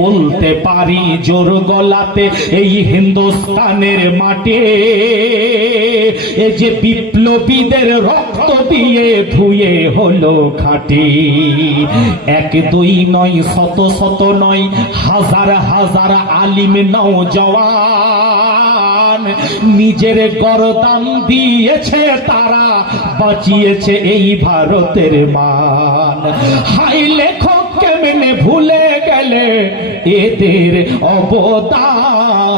বলতে পারি জোর গলাতে এই হিন্দুস্তানের মাঠে এই যে বিপ্লবীদের রক্ত দিয়ে ধুয়ে হলো খাঁটি। এক দুই নয় শত শত নয় হাজার হাজার আলিম নওজওয়ান নিজের গরদান দিয়েছে, তারা বাঁচিয়েছে এই ভারতের মান। হাই লেখক কেমনে ভুলে গেলে এদের অবদান।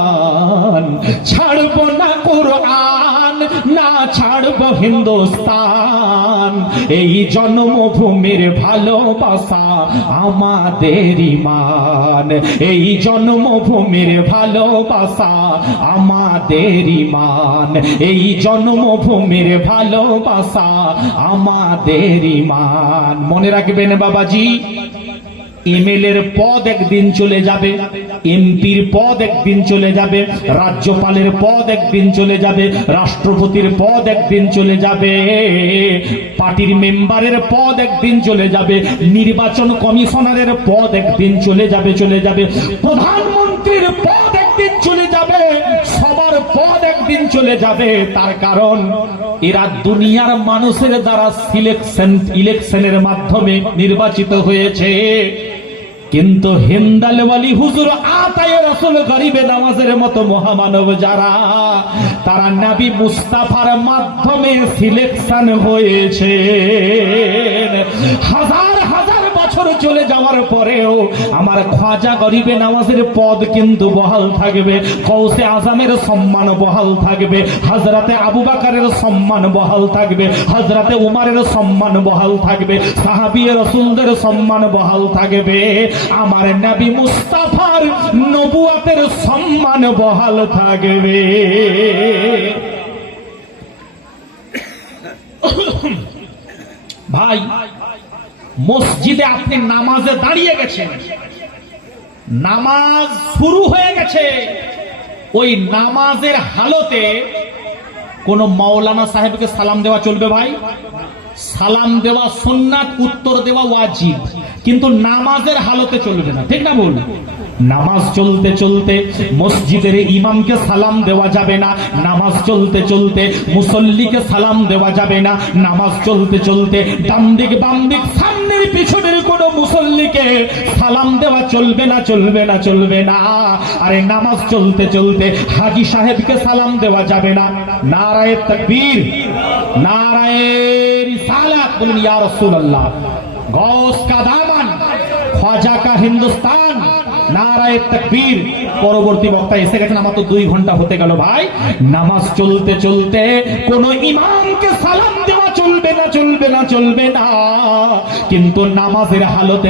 ছাড়বো না কুরআন, না ছাড়বো হিন্দুস্তান। এই জন্মভূমির ভালোবাসা আমাদের ঈমান, এই জন্মভূমির ভালোবাসা আমাদের ঈমান, এই জন্মভূমির ভালোবাসা আমাদের ঈমান। মনে রাখবেন বাবাজি, এমএলএর পদ একদিন চলে যাবে, এমপির পদ একদিন চলে যাবে, রাজ্যপালের পদ একদিন চলে যাবে, রাষ্ট্রপতির পদ একদিন চলে যাবে, পার্টির মেম্বারের পদ একদিন চলে যাবে, নির্বাচন কমিশনারের পদ একদিন চলে যাবে, প্রধানমন্ত্রীর পদ একদিন চলে যাবে, সবার পদ একদিন চলে যাবে। তার কারণ এরা দুনিয়ার মানুষের দ্বারা ইলেকশনের মাধ্যমে নির্বাচিত হয়েছে। কিন্তু হিন্দালওয়ালি হুজুর আতায়ে রাসূল গরিবে নামাজের মতো মহামানব যারা, তারা নবী মুস্তাফার মাধ্যমে সিলেকশন হয়েছে। হাজার হাজার বছর চলে যাওয়ার পরেও আমার খাজা গরিবে নামাজের পদ কিন্তু বহাল থাকবে, গৌসে আজমের সম্মান বহাল থাকবে, হযরতে আবু বকরের সম্মান বহাল থাকবে, হযরতে উমরের সম্মান বহাল থাকবে, সাহাবী রাসূলদের সম্মান বহাল থাকবে, আমার নবী মুস্তাফার নবুয়তের সম্মান বহাল থাকবে। ভাই, মসজিদে আপনি নামাজে দাঁড়িয়ে গেছেন, নামাজ শুরু হয়ে গেছে, ওই নামাজের হালতে কোন মাওলানা সাহেবকে সালাম দেওয়া চলবে? ভাই, সালাম দেওয়া সুন্নাত, উত্তর দেওয়া ওয়াজিব, কিন্তু নামাজের হালতে চলবে না, ঠিক না বল? নামাজ চলতে চলতে মসজিদের ইমামকে সালাম দেওয়া যাবে না, নামাজ চলতে চলতে মুসল্লিকে সালাম দেওয়া যাবে না, নামাজ চলতে চলতে ডান দিক বাম দিক সামনের পিছনের কোন মুসল্লিকে সালাম দেওয়া চলবে না, চলবে না, চলবে না। আরে নামাজ চলতে চলতে হাজী সাহেবকে সালাম দেওয়া যাবে না। নারায়ে তাকবীর, নারায়ে রিসালাত, বলুন ইয়া রাসূলুল্লাহ। গৌস কা দামান, খ্বাজা কা হিন্দুস্তান, নারায়ে তাকবীর। পরবর্তী বক্তা এসে গেছেন, আমার তো 2 ঘন্টা হতে গেল। ভাই, নামাজ চলতে চলতে কোন ইমামকে সালাম দেওয়া চলবে না, চলবে না, চলবে না। কিন্তু নামাজের হালতে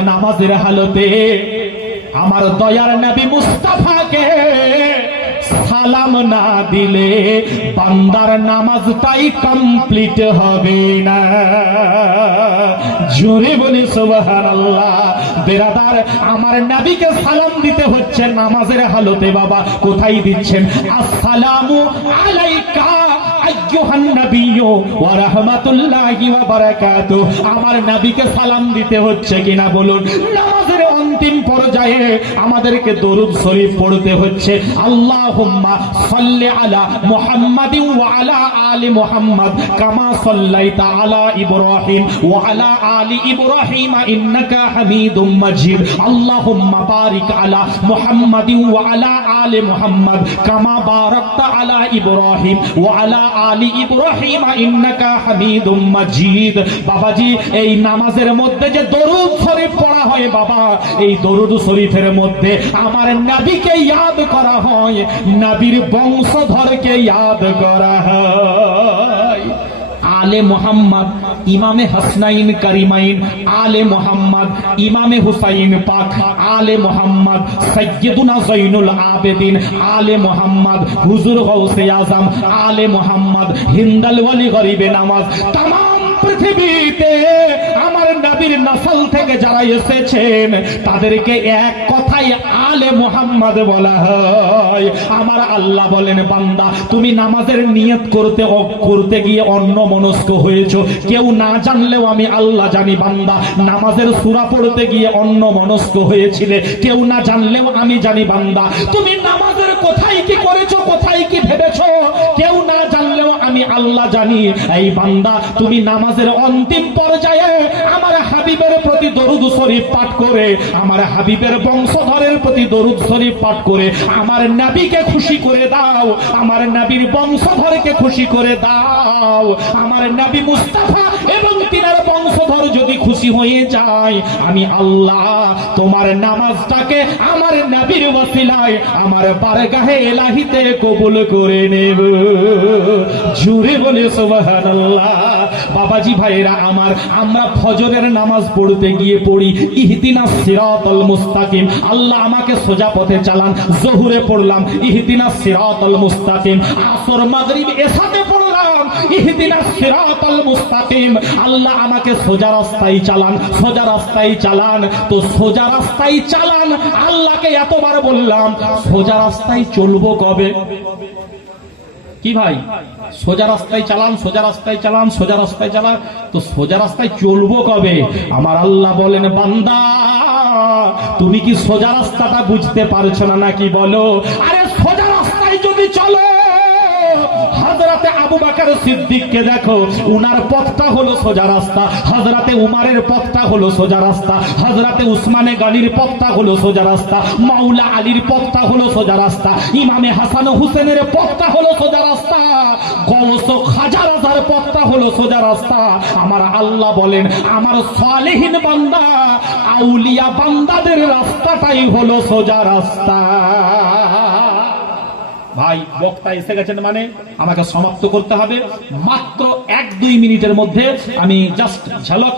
আমার দয়ার নবী মুস্তাফাকে সালাম না দিলে বান্দার নামাজটাই কমপ্লিট হবে না। জোরে বলি সুবহানাল্লাহ। বেরাদার, আমার নবীকে সালাম দিতে হচ্ছে নামাজের হালতে। বাবা, কোথায় দিচ্ছেন? আসসালামু আলাইকা আইয়ুহান নাবিয়্যু ওয়া রাহমাতুল্লাহি ওয়া বারাকাতুহু। আমার নবীকে সালাম দিতে হচ্ছে কিনা বলুন? নামাজের অন্তিম পর্যায়ে আমাদেরকে দরুদ শরীফ পড়তে হচ্ছে। আল্লাহুম্মা সাল্লি আলা মুহাম্মাদিন ওয়া আলা আলি মুহাম্মাদ কামা সাল্লাইতা আলা ইব্রাহিম ওয়া আলা আলি ইব্রাহিম ইন্নাকা হামিদুম মাজিদ। আল্লাহুম্মা বারিক আলা মুহাম্মাদিন ওয়া আলা আলি মুহাম্মাদ কামা বারাকতা আলা ইব্রাহিম ওয়া আলা আলি ইব্রাহিম ইন্নাকা হামিদুম মাজিদ। বাবাজি, এই নামাজের মধ্যে যে দরুদ শরীফ পড়া হয় বাবা, এই দরুদ শরীফের মধ্যে আমার নবীকে ইয়াদ করা হয়, নবীর বংশধরকে ইয়াদ করা হয়। আলে মোহাম্মদ ইমামে হাসনাইন কারিমাইন, আলে মোহাম্মদ ইমামে হুসাইন পাক, আলে মোহাম্মদ সৈয়দুনা জৈনুল আবেদিন, আলে মোহাম্মদ হুজুর গৌসে আজম, আলে মোহাম্মদ হিন্দালওয়ালি গরিবে নামাজ। তামাম পৃথিবীতে আমার নবীর নসল থেকে যারা এসেছেন তাদেরকে এক কথা কথাই আলে মুহাম্মদ বলা হয়। আমার আল্লাহ বলেন, বান্দা তুমি নামাজের নিয়ত করতে গিয়ে অন্যমনস্ক হয়েছো, কেউ না জানলেও আমি আল্লাহ জানি। বান্দা নামাজের সূরা পড়তে গিয়ে অন্যমনস্ক হয়েছিলে, কেউ না জানলেও আমি জানি। বান্দা তুমি নামাজের কোথায় কি করেছো, কোথায় কি ভেবেছো, কেউ না জানলেও আমি আল্লাহ জানি। এই বান্দা তুমি নামাজের অন্তিম পর্যায়ে আমার হাবিবের প্রতি দরুদ শরীফ পাঠ করে, আমার হাবিবের বংশধরের প্রতি দরুদ শরীফ পাঠ করে আমার নবীকে খুশি করে দাও, আমার নবীর বংশধরকে খুশি করে দাও। আমার নবী মুস্তাফা এবং তিনার বংশধর যদি খুশি হয়ে যায়, আমি আল্লাহ তোমার নামাজটাকে আমার নবীর ওসিলায় আমার বারগাহে ইলাহিতে কবুল করে নেব। জোরে বলে সুবহানাল্লাহ। বাবাজি ভাইরা আমার, আমরা ফজরের নামাজ পড়তে গিয়ে পড়ি ইহদিনাস সিরাতাল মুস্তাকিম, আল্লাহ আমাকে সোজা পথে চালান। জোহরে পড়লাম ইহদিনাস সিরাতাল মুস্তাকিম, আসর মাগরিব এশাতে পড়লাম ইহদিনাস সিরাতাল মুস্তাকিম, আল্লাহ আমাকে সোজা রাস্তায় চালান, সোজা রাস্তায় চালান। তো সোজা রাস্তায় চালান আল্লাহকে এতবার বললাম, সোজা রাস্তায় চলবো কবে? কি ভাই, সোজা রাস্তায় চালান, সোজা রাস্তায় চালান, সোজা রাস্তায় চালান, তো সোজা রাস্তায় চলবো কবে? আমার আল্লাহ বলেন, বান্দা তুমি কি সোজা রাস্তাটা বুঝতে পারছো না নাকি বলো? আরে সোজা রাস্তায় যদি চলো, হযরতে আবু বকর সিদ্দিককে দেখো, উনার পথটা হলো সোজা রাস্তা। হযরতে উমারের পথটা হলো সোজা রাস্তা। হযরতে উসমানে গনির পথটা হলো সোজা রাস্তা। মাওলা আলীর পথটা হলো সোজা রাস্তা। ইমামে হাসান ও হুসেনের পথটা হলো সোজা রাস্তা। গৌস ও খাজা রাজার পথটা হলো সোজা রাস্তা। আমার আল্লাহ বলেন, আমার সালেহীন বান্দা আউলিয়া বান্দাদের রাস্তাটাই হলো সোজা রাস্তা। ভাই বক্তা এসে গেছেন, মানে আমাকে সমাপ্ত করতে হবে। মাত্র 1-2 মিনিটের মধ্যে আমি জাস্ট ঝলক